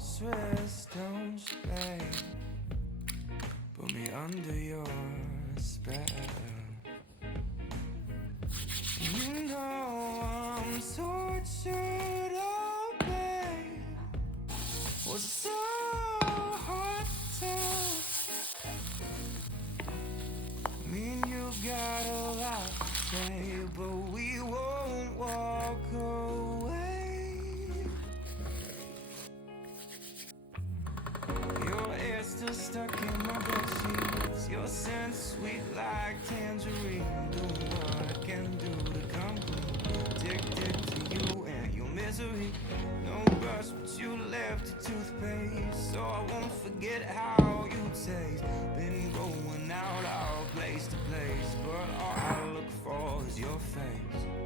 Swiss, don't you, babe? Put me under your spell. You know I'm tortured, oh babe. Was it so hard to tell? Me and you got a lot to say, but we won't walk away. Your hair's still stuck in my bed sheets. Your scent sweet like tangerine. Doing what I can do to come clean. Addicted to you and your misery. No brush, but you left your toothpaste, so I won't forget how you taste. Been going out all place to place, but all I look for is your face.